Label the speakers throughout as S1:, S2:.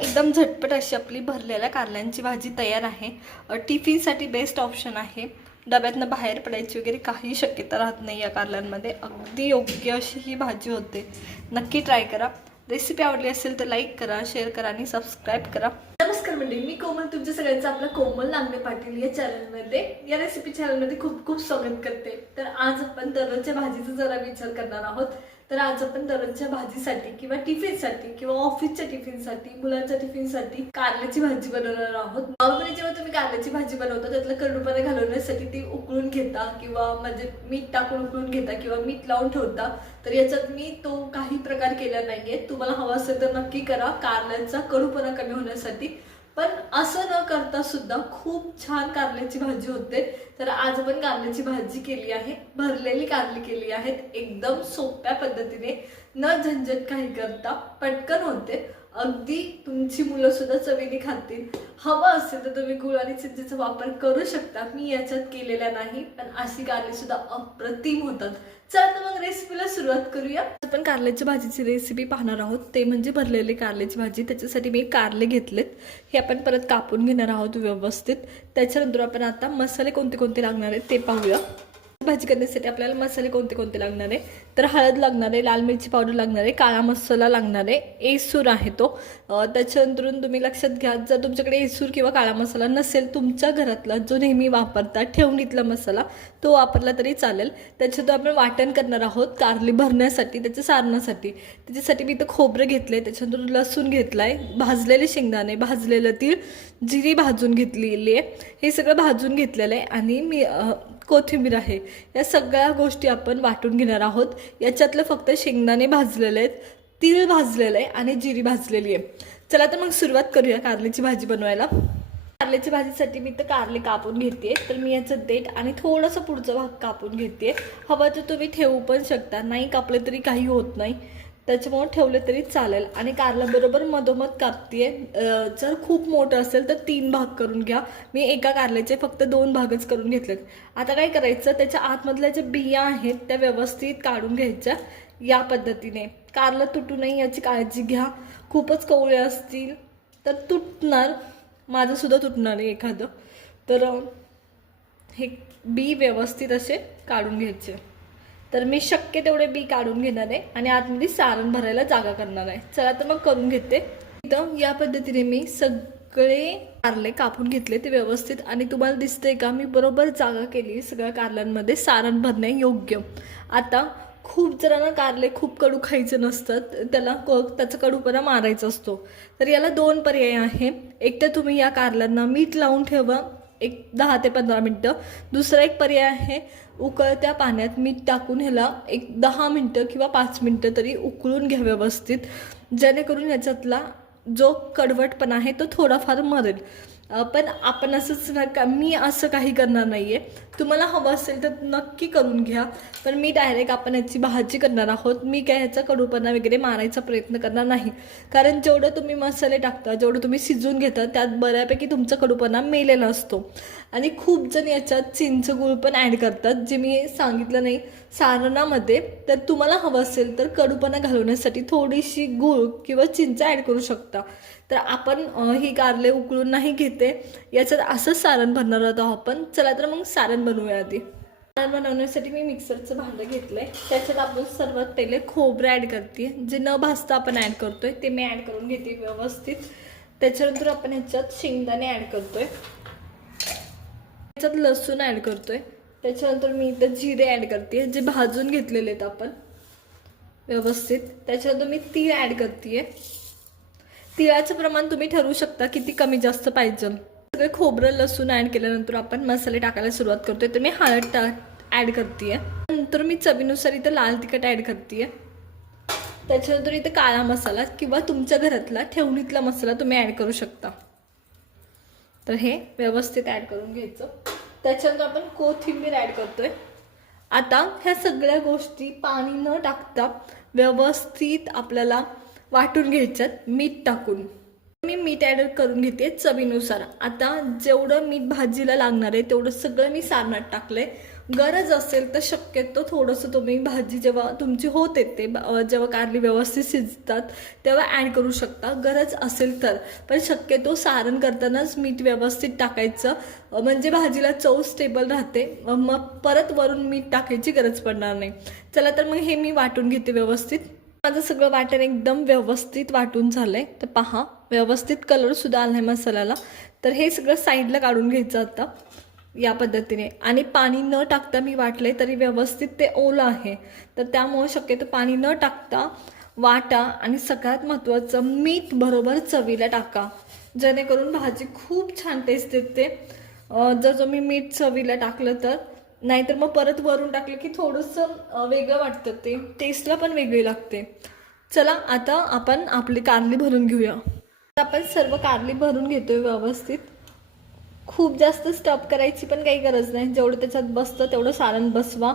S1: एकदम झटपट अशी आपली भरलेल्या कारल्यांची भाजी तयार आहे. टिफिनसाठी बेस्ट ऑप्शन आहे. डब्यातनं बाहेर पडायची वगैरे काही शक्यता राहत नाही या कारल्यांमध्ये. अगदी योग्य अशी ही भाजी होते. नक्की ट्राय करा. रेसिपी आवडली असेल तर लाईक करा शेअर करा आणि सबस्क्राईब करा. नमस्कार मंडळी मी कोमल तुमच्या सगळ्यांचं आपलं कोमल नांगणे पाटील या चॅनलमध्ये या रेसिपी चॅनलमध्ये खूप खूप स्वागत करते. तर आज आपण दररोजच्या भाजीचा जरा विचार करणार आहोत. तर आज आपण दररोजच्या भाजीसाठी किंवा टिफिनसाठी किंवा ऑफिसच्या टिफिनसाठी मुलांच्या टिफिनसाठी कारल्याची भाजी बनवणार आहोत. नॉर्मली जेव्हा तुम्ही कारल्याची भाजी बनवता त्यातलं कडूपणा घालवण्यासाठी ती उकळून घेता किंवा म्हणजे मीठ टाकून उकळून घेता किंवा मीठ लावून ठेवता तर याच्यात मी तो काही प्रकार केला नाहीये. तुम्हाला हवा असेल तर नक्की करा. कारल्यांचा कडूपणा कमी होण्यासाठी पण असं न करता सुद्धा खूप छान कारल्याची भाजी होते. तर आज आपण कारल्याची भाजी केली आहे. भरलेली कारली केली आहेत. एकदम सोप्या पद्धतीने. न झंझट काही करता. पटकन होते. अगदी तुमची मुलं सुद्धा चवीने खातील. हवं असेल तर तुम्ही गुळ आणि चिंचेचा वापर करू शकता. मी याच्यात केलेला नाही पण अशी कारले सुद्धा अप्रतिम होतात. चला तर मग रेसिपीला सुरुवात करूया. आपण कारल्याच्या भाजीची रेसिपी पाहणार आहोत. ते म्हणजे भरलेली कारल्याची भाजी. त्याच्यासाठी मी कारले घेतलेत. हे आपण परत कापून घेणार आहोत व्यवस्थित. त्याच्यानंतर आपण आता मसाले कोणते कोणते लागणार आहेत ते पाहूया. भाजी करण्यासाठी आपल्याला मसाले कोणते कोणते लागणार आहे? तर हळद लागणार आहे लाल मिरची पावडर लागणार आहे काळा मसाला लागणार आहे एसूर आहे तो. त्याच्यानंतरून तुम्ही लक्षात घ्या जर तुमच्याकडे एसूर किंवा काळा मसाला नसेल तुमच्या घरातला जो नेहमी वापरता ठेवणीतला मसाला तो वापरला तरी चालेल. त्याच्यात आपण वाटण करणार आहोत कारली भरण्यासाठी त्याच्या सारण्यासाठी त्याच्यासाठी मी इथं खोबरं घेतलं आहे त्याच्यानंतर लसूण घेतला आहे भाजलेले शेंगदाणे भाजलेलं तीळ जिरी भाजून घेतलेली आहे. हे सगळं भाजून घेतलेलं आहे आणि मी कोथिंबीर आहे. या सगळ्या गोष्टी आपण वाटून घेणार आहोत. याच्यातलं फक्त शेंगदाणे भाजलेले आहेत तीळ भाजलेलं आहे आणि जिरी भाजलेली आहे. चला तर मग सुरुवात करूया कारल्याची भाजी बनवायला. कारल्याच्या भाजीसाठी मी तर कारले कापून घेते तर मी याचं देठ आणि थोडंसं पुढचा भाग कापून घेते हवं तर तुम्ही ठेवू पण शकता नाही कापले तरी काही होत नाही. त्याच्यामुळं ठेवले तरी चालेल. आणि कारला बरोबर मधोमध कापते जर खूप मोठं असेल तर तीन भाग करून घ्या. मी एका कारल्याचे फक्त दोन भागच करून घेतलेत. आता काय करायचं? त्याच्या आतमधल्या ज्या बिया आहेत त्या व्यवस्थित काढून घ्यायच्या या पद्धतीने. कारलं तुटू नये याची काळजी घ्या. खूपच कवळे असतील तर तुटणार. माझंसुद्धा तुटणार आहे एखादं. तर हे बी व्यवस्थित असे काढून घ्यायचे. तर मी शक्य तेवढे बी काढून घेणार आहे आणि आतमध्ये सारण भरायला जागा करणार आहे. चला तर मग करून घेते. इथं या पद्धतीने मी सगळे कारले कापून घेतले ते व्यवस्थित. आणि तुम्हाला दिसतंय का मी बरोबर जागा केली सगळ्या कारल्यांमध्ये. सारण भरणे योग्य. आता खूप जणांना कारले खूप कडू खायचं नसतं. त्याला क त्याचा कडूपणा मारायचा असतो. तर याला दोन पर्याय आहे. एक तर तुम्ही या कारल्यांना मीठ लावून ठेवा. एक दहा ते पंधरा मिनटं. दुसरा एक पर्याय आहे उकळत्या पाण्यात मीठ टाकून ह्याला एक दहा मिनटं किंवा पाच मिनटं तरी उकळून घ्या व्यवस्थित. जेणेकरून याच्यातला जो कडवटपणा आहे तो थोडाफार मरेल. पण आपण असंच नका मी असं काही करणार नाही आहे तुम्हाला हवं असेल तर नक्की करून घ्या. पण मी डायरेक्ट आपण याची भाजी करणार आहोत. मी काय ह्याचा कडूपणा वगैरे मारायचा प्रयत्न करणार नाही. कारण जेवढं तुम्ही मसाले टाकता जेवढं तुम्ही शिजून घेता त्यात बऱ्यापैकी तुमचा कडूपणा मेलेला असतो. आणि खूप जण याच्यात चिंच गुळ पण ॲड करतात जे मी सांगितलं नाही सारणामध्ये. तर तुम्हाला हवं असेल तर कडूपणा घालवण्यासाठी थोडीशी गुळ किंवा चिंच ॲड करू शकता. तर आपण ही कारले उकळून नाही घेते. याच्यात असंच सारण भरणार आहोत आपण. चला तर मग सारण बनवूया आधी. सारण बनवण्यासाठी मी मिक्सरचं भांडं घेतलं आहे त्याच्यात आपण सर्वात पहिले खोबरं ॲड करते. जे न भाजता आपण ॲड करतोय ते मी ॲड करून घेते व्यवस्थित. त्याच्यानंतर आपण ह्याच्यात शेंगदाणे ॲड करतोय. त्याच्यात लसूण ॲड करतोय. त्याच्यानंतर मी इथं जिरे ॲड करते. जे भाजून घेतलेले आहेत आपण. व्यवस्थित. त्याच्यानंतर मी तीळ ॲड करते. तिळाचं प्रमाण तुम्ही ठरवू शकता किती कमी जास्त पाहिजे. सगळे खोबरं लसूण ॲड केल्यानंतर आपण मसाले टाकायला सुरुवात करतोय. तर मी हळद टा ॲड करते नंतर मी चवीनुसार इथं लाल तिखट ॲड करते त्याच्यानंतर इथं काळा मसाला किंवा तुमच्या घरातला ठेवणीतला मसाला तुम्ही ॲड करू शकता. तर हे व्यवस्थित ॲड करून घ्यायचं. त्याच्यानंतर आपण कोथिंबीर ॲड करतोय. आता ह्या सगळ्या गोष्टी पाणी न टाकता व्यवस्थित आपल्याला वाटून घ्यायच्यात मीठ टाकून. मी मीठ ॲड करून घेते चवीनुसार. आता जेवढं मीठ भाजीला लागणार आहे तेवढं सगळं मी सारणात टाकलंय. गरज असेल तर शक्यतो थोडंसं तुम्ही भाजी जेव्हा तुमची होत येते जेव्हा कारली व्यवस्थित शिजतात तेव्हा ॲड करू शकता. गरज असेल तर. पण शक्यतो सारण करतानाच मीठ व्यवस्थित टाकायचं. म्हणजे भाजीला चव स्टेबल राहते. मग परत वरून मीठ टाकायची गरज पडणार नाही. चला तर मग हे मी वाटून घेते व्यवस्थित. माझं सगळं वाटण एकदम व्यवस्थित वाटून झालं आहे तर पहा व्यवस्थित कलरसुद्धा आला आहे मसाल्याला. तर हे सगळं साईडला काढून घ्यायचं आता या पद्धतीने. आणि पाणी न टाकता मी वाटले तरी व्यवस्थित ते ओलं आहे. तर त्यामुळे शक्यतो पाणी न टाकता वाटा आणि सगळ्यात महत्त्वाचं मीठ बरोबर चवीला टाका. जेणेकरून भाजी खूप छान टेस्ट येते अं, जर तुम्ही मीठ चवीला टाकलं तर नाहीतर मग परत वरून टाकलं की थोडंसं वेगळं वाटतं ते. टेस्टला पण वेगळी लागते. चला आता आपण आपली कारली भरून घेऊया. आपण सर्व कारली भरून घेतोय व्यवस्थित. खूप जास्त स्टफ करायची पण काही गरज नाही. जेवढं त्याच्यात बसतं तेवढं सारण बसवा.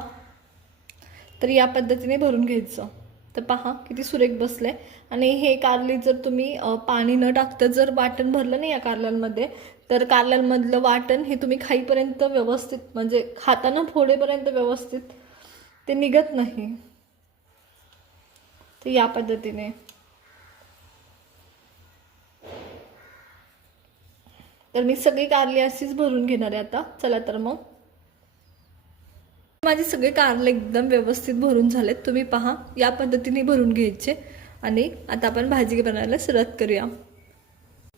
S1: तर या पद्धतीने भरून घ्यायचं. तर पहा किती सुरेख बसले आणि हे कारली जर तुम्ही पाणी न टाकता जर वाटण भरलं नाही या कारल्यांमध्ये तर कार्लरमधलं वाटण हे तुम्ही खाईपर्यंत व्यवस्थित म्हणजे खाताना फोडेपर्यंत व्यवस्थित ते निघत नाही. तर या पद्धतीने. तर मी सगळी कारली अशीच भरून घेणार आहे आता. चला तर मग. माझे सगळे कारले एकदम व्यवस्थित भरून झालेत. तुम्ही पहा या पद्धतीने भरून घ्यायचे. आणि आता आपण भाजी बनवायला सुरुवात करूया.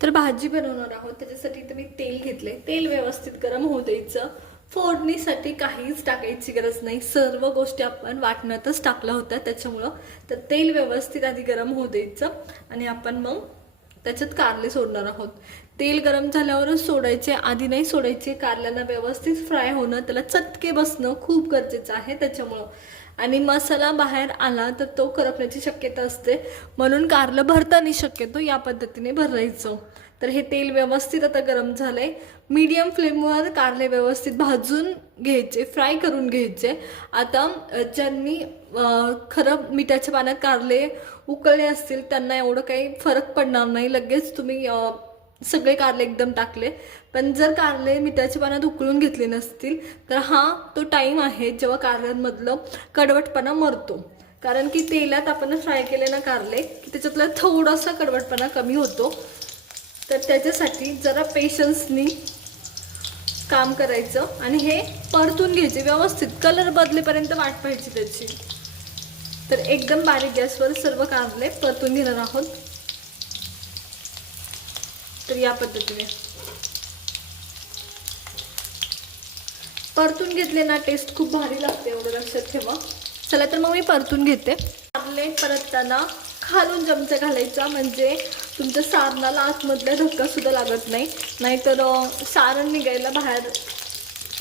S1: तर भाजी बनवणार आहोत. त्याच्यासाठी इथं मी तेल घेतले तेल व्यवस्थित गरम होऊ द्यायचं. फोडणीसाठी काहीच टाकायची गरज नाही. सर्व गोष्टी आपण वाटण्यातच टाकल्या होत्या त्याच्यामुळं. तर तेल व्यवस्थित आधी गरम होऊ द्यायचं. आणि आपण मग त्याच्यात कारले सोडणार आहोत. तेल गरम झाल्यावरच सोडायचे आधी नाही सोडायचे. कारल्यांना व्यवस्थित फ्राय होणं त्याला चटके बसणं खूप गरजेचं आहे त्याच्यामुळं. आणि मसाला बाहेर आला तर तो करपण्याची शक्यता असते. म्हणून कारलं भरताना शक्यतो या पद्धतीने भरायचं. तर हे तेल व्यवस्थित आता गरम झालं आहे मीडियम फ्लेमवर कारले व्यवस्थित भाजून घ्यायचे फ्राय करून घ्यायचे. आता ज्यांनी खरं मिठाच्या पाण्यात कारले उकळले असतील त्यांना एवढं काही फरक पडणार नाही. लगेच तुम्ही सगळे कारले एकदम टाकले. पण जर कारले मिठाच्या पाण्यात उकळून घेतले नसतील तर हा तो टाईम आहे जेव्हा कारल्यांमधलं कडवटपणा मरतो. कारण की तेलात आपण फ्राय केले ना कारले की त्याच्यातला थोडासा कडवटपणा कमी होतो. तर त्याच्यासाठी जरा पेशन्सनी काम करायचं आणि हे परतून घ्यायचे व्यवस्थित. कलर बदलेपर्यंत वाट पाहिजे त्याची. तर एकदम बारीक गॅसवर सर्व कारले परतून घेणार आहोत. तर या पद्धतीने. परतून घेतले ना टेस्ट खूप भारी लागते एवढं लक्षात ठेवा. चला तर मग मी परतून घेते. कारले परतताना खालून चमचा घालायचा म्हणजे तुमच्या सारणाला आतमधला धक्का सुद्धा लागत नाही. नाहीतर सारण निघायला बाहेर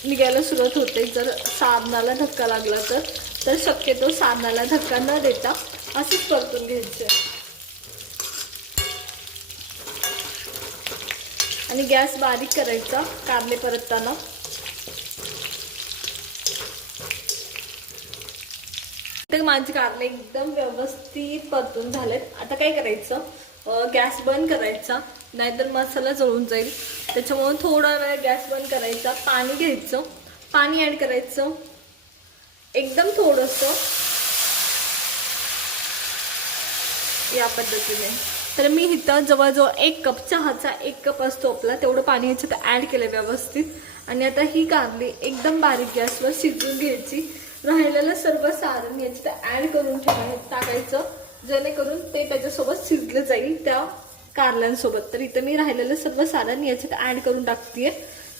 S1: निघायला सुरुवात होते. जर सारणाला धक्का लागला तर तर शक्यतो सारणाला धक्का न देता असंच परतून घ्यायचे. आणि गॅस बारीक करायचा कारले परतताना. तर माझे कारले एकदम व्यवस्थित परतून झालेत. आता काय करायचं? गॅस बंद करायचा नाहीतर मसाला जळून जाईल. त्याच्यामुळे थोडा वेळ गॅस बंद करायचा पाणी घ्यायचं. पाणी ॲड करायचं. एकदम थोडंसं या पद्धतीने. तर मी इथं जवळजवळ एक कप चहाचा एक कप असतो आपला तेवढं पाणी याच्यात ॲड केलं व्यवस्थित. आणि आता ही कारली एकदम बारीक गॅसवर शिजवून घ्यायची. राहिलेलं सर्व सारण याच्यात ॲड करून ठेवाय टाकायचं. जेणेकरून ते त्याच्यासोबत शिजलं जाईल त्या कारल्यांसोबत. तर इथं मी राहिलेलं सर्व सारण याच्यात ॲड करून टाकते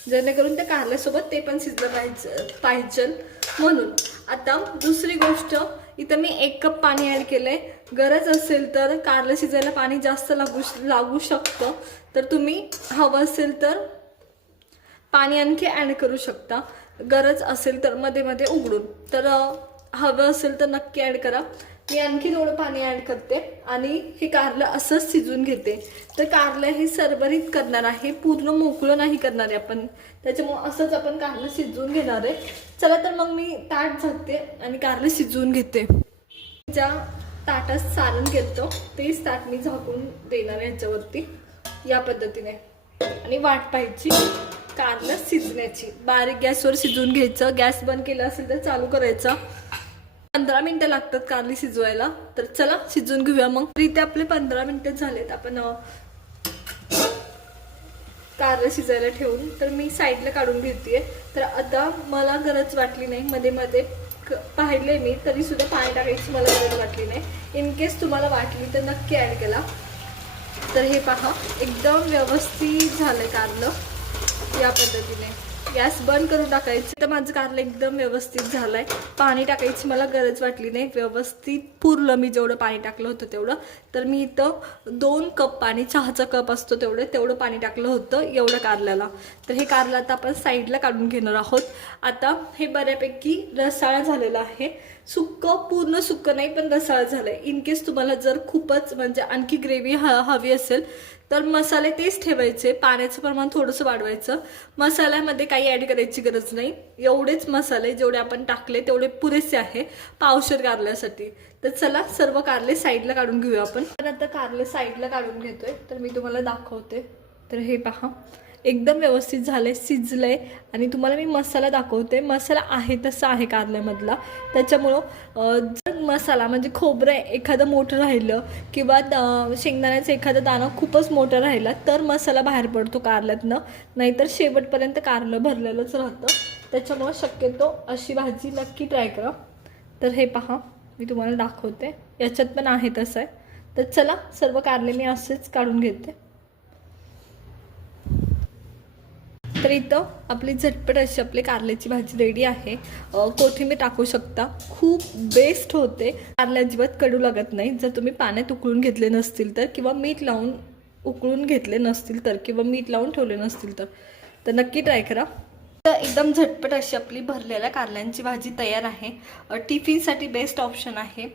S1: जेणेकरून त्या कारल्यासोबत ते पण शिजलं पाहिजे पाहिजे. म्हणून आता दुसरी गोष्ट इथं मी एक कप पाणी ॲड केलं आहे गरज असेल तर कारलं शिजायला पाणी जास्त लागू लागू शकतं. तर तुम्ही हवं असेल तर पाणी आणखी ॲड करू शकता. गरज असेल तर मध्ये मध्ये उघडून. तर हवं असेल तर नक्की ॲड करा. मी आणखी थोडं पाणी ॲड करते आणि हे कारलं असंच शिजून घेते. तर कारलं हे सरभरीत करणार आहे पूर्ण मोकळं नाही करणार आहे आपण. त्याच्यामुळे असंच आपण कारलं शिजवून घेणार आहे. चला तर मग मी ताट झाकते आणि कारलं शिजवून घेते. ज्या ताटात सारण घेतो तेच ताट मी झाकून देणार आहे ह्याच्यावरती या पद्धतीने. आणि वाट पाहायची कारलं शिजण्याची. बारीक गॅसवर शिजवून घ्यायचं. गॅस बंद केला असेल तर चालू करायचा. पंधरा मिनिटं लागतात कारली शिजवायला. तर चला शिजवून घेऊया मग. तरी ते आपले पंधरा मिनिटं झालेत. आपण कारलं शिजायला ठेवून तर मी साईडला काढून घेते तर आता मला गरज वाटली नाही. मध्ये मध्ये क- पाहिले मी तरी सुद्धा पाणी टाकायची मला गरज वाटली नाही. इन केस तुम्हाला वाटली तर नक्की ॲड केला. तर हे पहा एकदम व्यवस्थित झालं कारलं. या पद्धतीने. गॅस बंद करून टाकायचं. तर माझं कारलं एकदम व्यवस्थित झालंय. पाणी टाकायची मला गरज वाटली नाही. व्यवस्थित पुरलं मी जेवढं पाणी टाकलं होतं तेवढं. तर मी इथं दोन कप पाणी चहाचा कप असतो तेवढं तेवढं पाणी टाकलं होतं एवढं कारल्याला. तर हे कारलं आता आपण साईडला काढून घेणार आहोत. आता हे बऱ्यापैकी रसाळा झालेला आहे. सुक्क पूर्ण सुक्क नाही पण रसाळ झालं इन केस तुम्हाला जर खूपच म्हणजे आणखी ग्रेव्ही ह हवी असेल तर मसाले तेच ठेवायचे. पाण्याचं प्रमाण थोडंसं वाढवायचं. मसाल्यामध्ये काही ॲड करायची गरज नाही. एवढेच मसाले जेवढे आपण टाकले तेवढे पुरेसे आहे पावशर कारल्यासाठी. तर चला सर्व कारले साईडला काढून घेऊया आपण. तर आता कारले साईडला काढून घेतोय तर मी तुम्हाला दाखवते. तर हे पहा. एकदम व्यवस्थित झालं आहे शिजलं आहे आणि तुम्हाला मी मसाला दाखवते. मसाला आहे तसा आहे कारल्यामधला त्याच्यामुळं जर मसाला म्हणजे खोबरं एखादं मोठं राहिलं किंवा शेंगदाण्याचं एखादं दाणं खूपच मोठं राहिला तर मसाला बाहेर पडतो कारल्यातनं नाहीतर शेवटपर्यंत कारलं भरलेलंच राहतं. त्याच्यामुळं शक्यतो अशी भाजी नक्की ट्राय करा. तर हे पहा मी तुम्हाला दाखवते. याच्यात पण आहे तसं आहे. तर चला सर्व कारले मी असेच काढून घेते. तर इथं आपली झटपट अशी आपली कारल्याची भाजी रेडी आहे. कोथिंबीर टाकू शकता. खूप बेस्ट होते. कारले अजिबात कडू लागत नाही. जर तुम्ही पाण्यात उकळून घेतले नसतील तर किंवा मीठ लावून उकळून घेतले नसतील तर किंवा मीठ लावून ठेवले नसतील तर तर नक्की ट्राय करा. तर एकदम झटपट अशी आपली भरलेल्या कारल्यांची भाजी तयार आहे. टिफिनसाठी बेस्ट ऑप्शन आहे.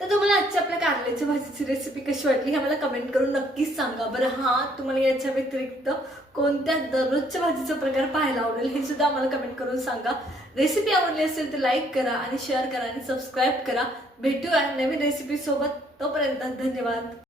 S1: तर तुम्हाला आजच्या आपल्या कारल्याच्या भाजीची रेसिपी कशी वाटली हे मला कमेंट करून नक्कीच सांगा. बरं हां तुम्हाला याच्या व्यतिरिक्त कोणत्या दररोजच्या भाजीचा प्रकार पाहायला आवडेल हे सुद्धा आम्हाला कमेंट करून सांगा. रेसिपी आवडली असेल तर लाईक करा आणि शेअर करा आणि सबस्क्राईब करा. भेटूया नवीन रेसिपीसोबत तोपर्यंत धन्यवाद.